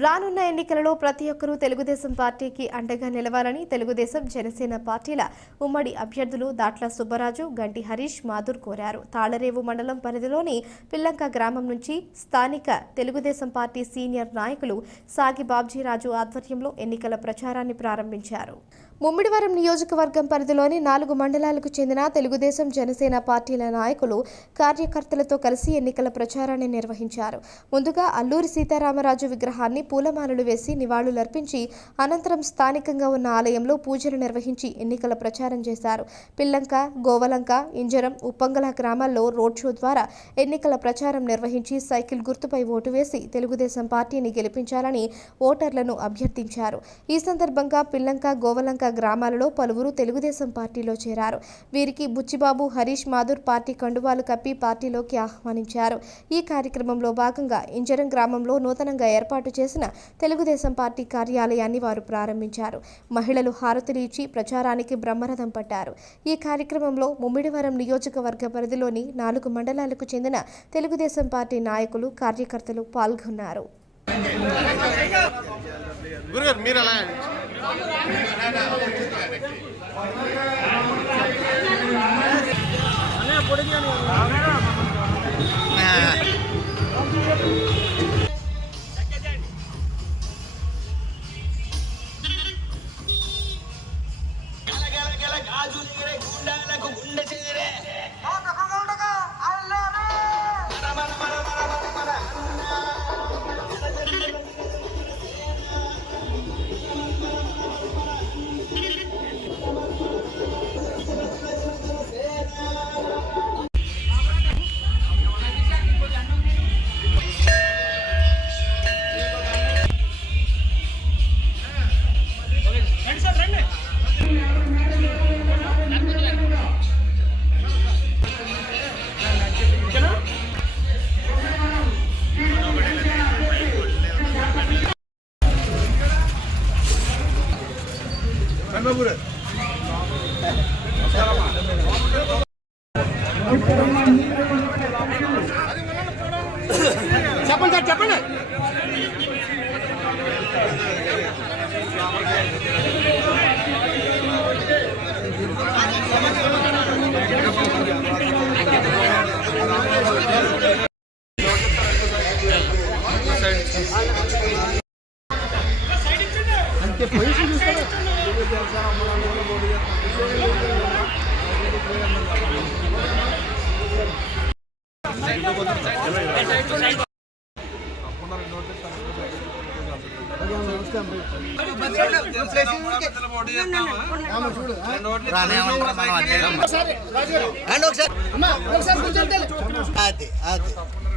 రానున్న ఎన్నికలలో ప్రతి ఒక్కరూ తెలుగుదేశం పార్టీకి అండగా నిలవాలని తెలుగుదేశం జనసేన పార్టీల ఉమ్మడి అభ్యర్థులు దాట్ల సుబ్బరాజు గంటి హరీష్ మాధుర్ కోరారు. తాళరేవు మండలం పరిధిలోని పిల్లంక గ్రామం నుంచి స్థానిక తెలుగుదేశం పార్టీ సీనియర్ నాయకులు సాగి బాబ్జీరాజు ఆధ్వర్యంలో ఎన్నికల ప్రచారాన్ని ప్రారంభించారు. ముమ్మిడివరం నియోజకవర్గం పరిధిలోని నాలుగు మండలాలకు చెందిన తెలుగుదేశం జనసేన పార్టీల నాయకులు కార్యకర్తలతో కలిసి ఎన్నికల ప్రచారాన్ని నిర్వహించారు. ముందుగా అల్లూరి సీతారామరాజు విగ్రహాన్ని పూలమాలలు వేసి నివాళులర్పించి అనంతరం స్థానికంగా ఉన్న ఆలయంలో పూజలు నిర్వహించి ఎన్నికల ప్రచారం చేశారు. పిల్లంక గోవలంక ఇంజరం ఉప్పంగల గ్రామాల్లో రోడ్ షో ద్వారా ఎన్నికల ప్రచారం నిర్వహించి సైకిల్ గుర్తుపై ఓటు వేసి తెలుగుదేశం పార్టీని గెలిపించాలని ఓటర్లను అభ్యర్థించారు. ఈ సందర్భంగా పిల్లంక గోవలంక గ్రామాలలో పలువురు తెలుగుదేశం పార్టీలో చేరారు. వీరికి బుచ్చిబాబు హరీష్ మాధుర్ పార్టీ కండువాలు కప్పి పార్టీలోకి ఆహ్వానించారు. ఈ కార్యక్రమంలో భాగంగా ఇంజరం గ్రామంలో నూతనంగా ఏర్పాటు చేసిన తెలుగుదేశం పార్టీ కార్యాలయాన్ని వారు ప్రారంభించారు. మహిళలు హారతులు ఇచ్చి ప్రచారానికి బ్రహ్మరథం పట్టారు. ఈ కార్యక్రమంలో ముమ్మిడివరం నియోజకవర్గ పరిధిలోని నాలుగు మండలాలకు చెందిన తెలుగుదేశం పార్టీ నాయకులు కార్యకర్తలు పాల్గొన్నారు. గురుగారు మీరు అలా பொடிக்க చెప్పండి సార్ చెప్పండి. అది అది తప్పకుండా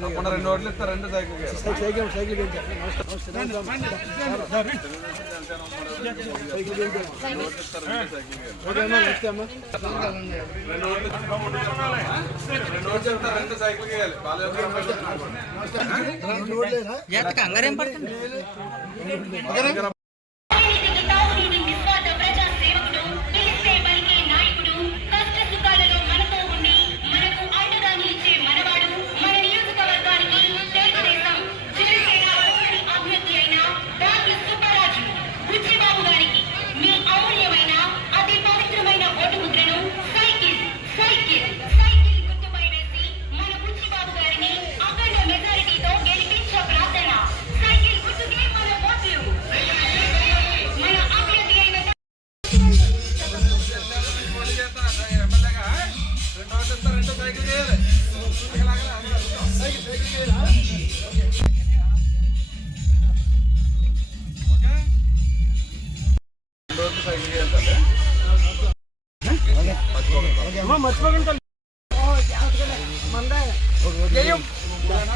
రెండు ఓట్లు ఇస్తారు రెండు సైకిల్ సైకిల్ వేయాలి తాగునీటి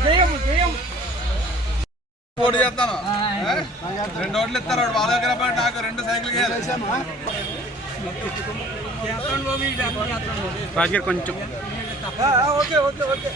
రెండు పోటీ చేస్తాను రెండు ఓట్లు ఇస్తారు వాడు వాళ్ళ దగ్గర పడి నాకు రెండు సైకిల్ కొంచెం ఓకే ఓకే ఓకే.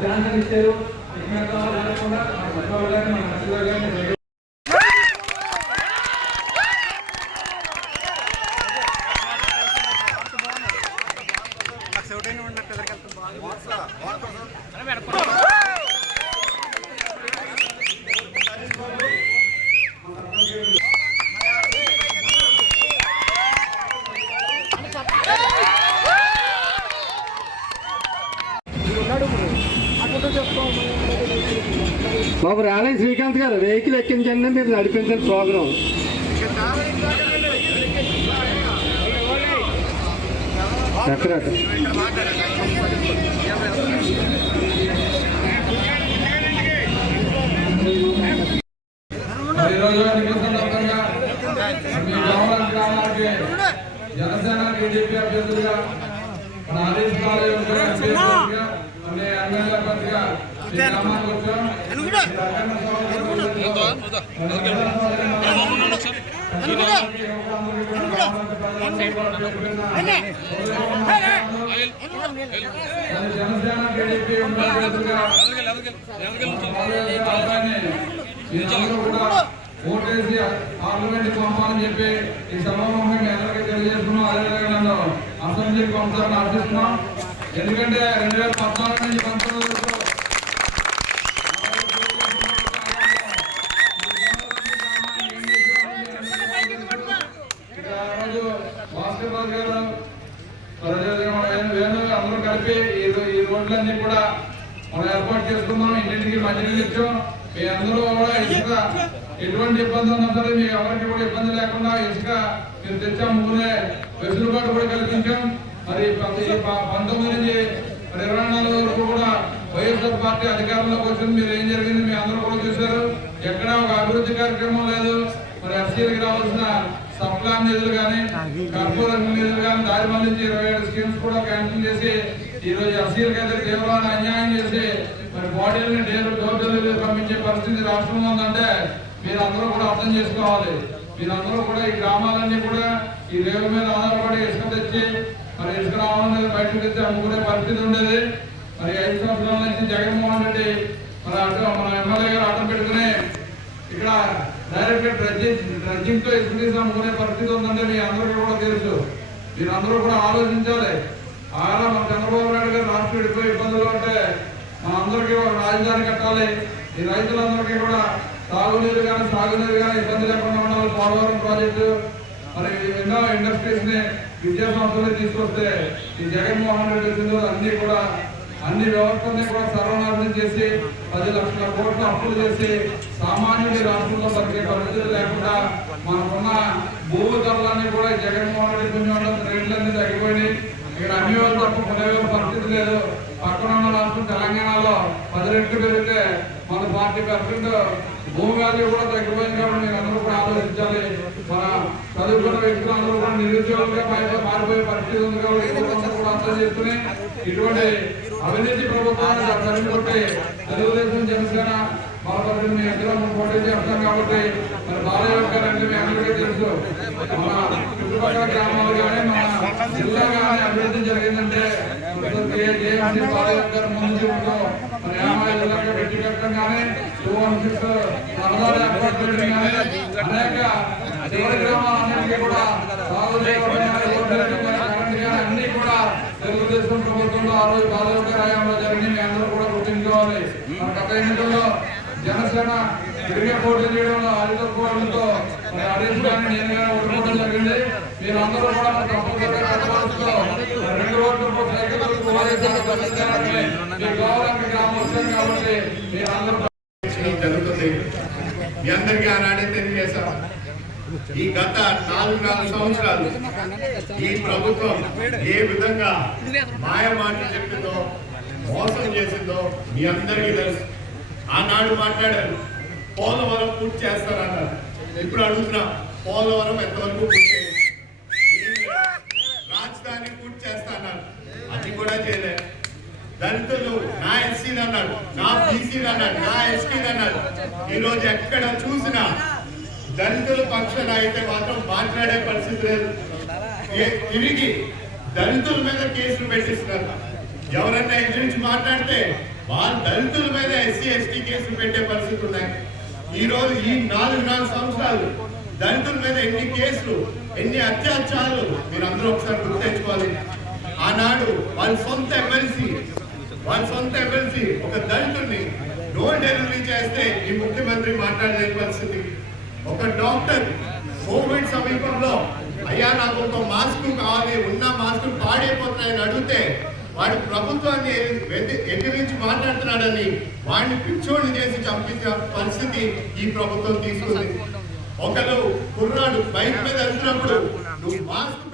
ఒక ప్రాంతం ఇచ్చారు ఇచ్చినంత వాళ్ళు లేకుండా మన పట్టుకోవాలి కానీ మన నచ్చుకోవాలి కానీ బాబు రాలే శ్రీకాంత్ గారు. వెహికల్ ఎక్కించండి మీరు నడిపించండి ప్రోగ్రాం. ఎక్కడ జనసేన అభ్యర్థులుగా మన ఎమ్మెల్యే అభ్యర్థిగా ఓటేసి పార్లమెంట్ పంపాలని చెప్పి ఈ సమావేశం అందరికీ తెలియజేస్తున్నాం అదేవిధంగా నన్ను అసెంబ్లీకి పంపుతారని ఆశిస్తున్నాం ఎందుకంటే రెండు వేల పద్నాలుగు నుంచి భాస్కర్ గారు వేణు అందరూ కలిపి ఈ ఈ రోడ్లన్నీ కూడా మనం ఏర్పాటు చేసుకున్నాం ఇంటింటికి మంచినీళ్ళు ఇచ్చాం మీ అందరూ కూడా ఇసుక ఎటువంటి ఇబ్బంది ఉన్నా సరే మీకు ఎవరికి కూడా ఇబ్బంది లేకుండా ఇసుక మీరు తెచ్చాం ముందే వెసులుబాటు కూడా కల్పించాం. మరి ప- ఈ పంతొమ్మిది నుంచి మరి ఇరవై నాలుగు వరకు కూడా వైఎస్ఆర్ పార్టీ అధికారంలోకి వచ్చింది. మీరు ఏం జరిగింది మీ అందరూ కూడా చూశారు. ఎక్కడా ఒక అభివృద్ధి కార్యక్రమం లేదు. మరి ఎస్సీలకు రావాల్సిన సప్లాన్ నిధులు కానీ కర్పూరం నిధులు కానీ దారి మళ్ళించి ఇరవై ఏడు స్కీమ్స్ కూడా క్యాన్సిల్ చేసి ఈ రోజు ఎస్సీలకు అయితే తీవ్రమైన అన్యాయం చేసి మరి బాడీలని డేరు డోర్ డెలివరీ పంపించే పరిస్థితి రాష్ట్రంలో ఉందంటే మీరందరూ కూడా అర్థం చేసుకోవాలి. మీరందరూ కూడా ఈ గ్రామాలన్నీ కూడా ఈ రేవు మీద ఆధారపడి ఇసుక తెచ్చి మరి ఇసుక రావాలని బయటకు తెచ్చి అమ్ముకునే పరిస్థితి ఉండేది. మరి ఐదు సంవత్సరాల నుంచి జగన్మోహన్ రెడ్డి మరి అటు మన ఎమ్మెల్యే గారు ఆటం పెట్టుకుని ఇక్కడ డైరెక్ట్గా డ్రెడ్జింగ్ డ్రెడ్జింగ్తో అమ్ముకునే పరిస్థితి ఉందంటే మీ అందరికీ కూడా తెలుసు. మీరందరూ కూడా ఆలోచించాలి. ఆయన మన చంద్రబాబు నాయుడు గారు రాష్ట్రం విడిపోయే ఇబ్బందులు అంటే మన అందరికీ ఒక రాజధాని కట్టాలి. ఈ రైతులందరికీ కూడా తాగునీరు కానీ సాగునీరు కానీ ఇబ్బంది లేకుండా ఉండాలి. పోలవరం ప్రాజెక్టు. మరి ఎన్నో ఇండస్ట్రీస్ని విద్యా సంస్థలు తీసుకొస్తే ఈ జగన్మోహన్ రెడ్డి అన్నీ అన్ని కూడా అన్ని వ్యవస్థల్ని కూడా సర్వనాశనం చేసి పది లక్షల కోట్లు అప్పులు చేసి సామాన్యుడి రాష్ట్రంలో బతికే పరిస్థితి లేకుండా మనకున్న భూ ధరలన్నీ కూడా జగన్మోహన్ రెడ్డి పుణ్యంలో రేట్లన్నీ తగ్గిపోయినాయి. ఇక్కడ అన్ని వాళ్ళు తప్ప కొనే పరిస్థితి లేదు. పక్కన ఉన్న రాష్ట్రం తెలంగాణలో పది రెట్లు పెరిగితే మన పార్టీ పర్సెంట్ భూమి వాల్యూ కూడా తగ్గిపోయింది కాబట్టి మీరు అందరూ కూడా ఆలోచించాలి. మన చదువుకున్న వ్యక్తులు అందరూ కూడా నిరుద్యోగులుగా మారిపోయే పరిస్థితి ఉంది కాబట్టి కూడా అర్థం చేసుకుని ఇటువంటి అవినీతి ప్రభుత్వాన్ని తరిమికొట్టి తెలుగుదేశం జనసేన బలపరిచిన మీ ఇద్దరు పోటీ చేస్తాం కాబట్టి మరి బాలయ్య గారు అంటే మీ అందరికీ తెలుసు. మన చుట్టుపక్కల గ్రామాలు కానీ మన జిల్లా కానీ అభివృద్ధి జరిగిందంటే ఏఎంసీ బాలయ్య గారు ముందు చూపుతో మరి యాభై జిల్లాకి పెట్టి పెట్టడం కానీ టూ వన్ సిక్స్ రహదారి ఏర్పాటు చేయడం కానీ అనేక చివరి గ్రామాలన్నింటికీ కూడా సాగు చేయడం కానీ, రోడ్లు వేయడం కానీ, కరెంట్ కానీ అన్ని కూడా తెలుగుదేశం ప్రభుత్వంలో ఆ రోజు బాలయ్య గారి జరిగింది. మీ అందరూ కూడా గుర్తించుకోవాలి. మన గత ఎన్నికల్లో జనసేన తిరిగే పోటీ చేయడంలో ఆయుధ పోవడంతో హరీష్ గారిని నేను కానీ ఓడిపోవడం జరిగింది. మీరందరూ కూడా తప్పనిసరిగా రెండు సైకిల్ మీకు గ్రామం కాబట్టి మీరందరూ జరుగుతుంది. మీ అందరికీ ఆనాడే తెలియజేశాం ఈ గత నాలుగు నాలుగు సంవత్సరాలు ఈ ప్రభుత్వం ఏ విధంగా మాయ మాటలు చెప్పిందో మోసం చేసిందో మీ అందరికీ తెలుసు. ఆనాడు మాట్లాడారు పోలవరం పూర్తి చేస్తారన్నారు. ఇప్పుడు అడుగుతున్నా పోలవరం ఎంతవరకు పూర్తి రాజధాని పూర్తి చేస్తాన్నారు అది కూడా చేయలేదు దళితులు నా ఎస్సీలు అన్నాడు నా బీసీలు అన్నాడు నా ఎస్టీలు అన్నాడు ఈ రోజు ఎక్కడ చూసినా దళితుల పక్షాన అయితే మాత్రం మాట్లాడే పరిస్థితి లేదు. తిరిగి దళితుల మీద కేసులు పెట్టిస్తున్నారు. ఎవరన్నా నుంచి మాట్లాడితే వాళ్ళ దళితుల మీద ఎస్సీ ఎస్టీ కేసులు పెట్టే పరిస్థితి ఉన్నాయి. ఈ రోజు ఈ నాలుగు నాలుగు సంవత్సరాలు దళితుల మీద ఎన్ని కేసులు ఎన్ని అత్యాచారాలు మీరు అందరూ ఒకసారి గుర్తు తెచ్చుకోవాలి. ఆనాడు వాళ్ళ సొంత ఎమ్మెల్సీ వాళ్ళ సొంత ఎమ్మెల్సీ ఒక దళితుడిని డోర్ డెలివరీ చేస్తే ఈ ముఖ్యమంత్రి మాట్లాడలేని పరిస్థితి ఒక డాక్టర్ కోవిడ్ సమీపంలో అయ్యా నాకు ఒక మాస్క్ కావాలి ఉన్న మాస్క్ పాడైపోతున్నాయని అడిగితే వాడు ప్రభుత్వాన్ని ఎదిరించి మాట్లాడుతున్నాడని వాడిని పిచ్చోళ్ళు చేసి చంపించిన పరిస్థితి ఈ ప్రభుత్వం తీసుకుంది. ఒకరు కుర్రాడు బైక్ మీద వెళ్తున్నప్పుడు నువ్వు మాస్క్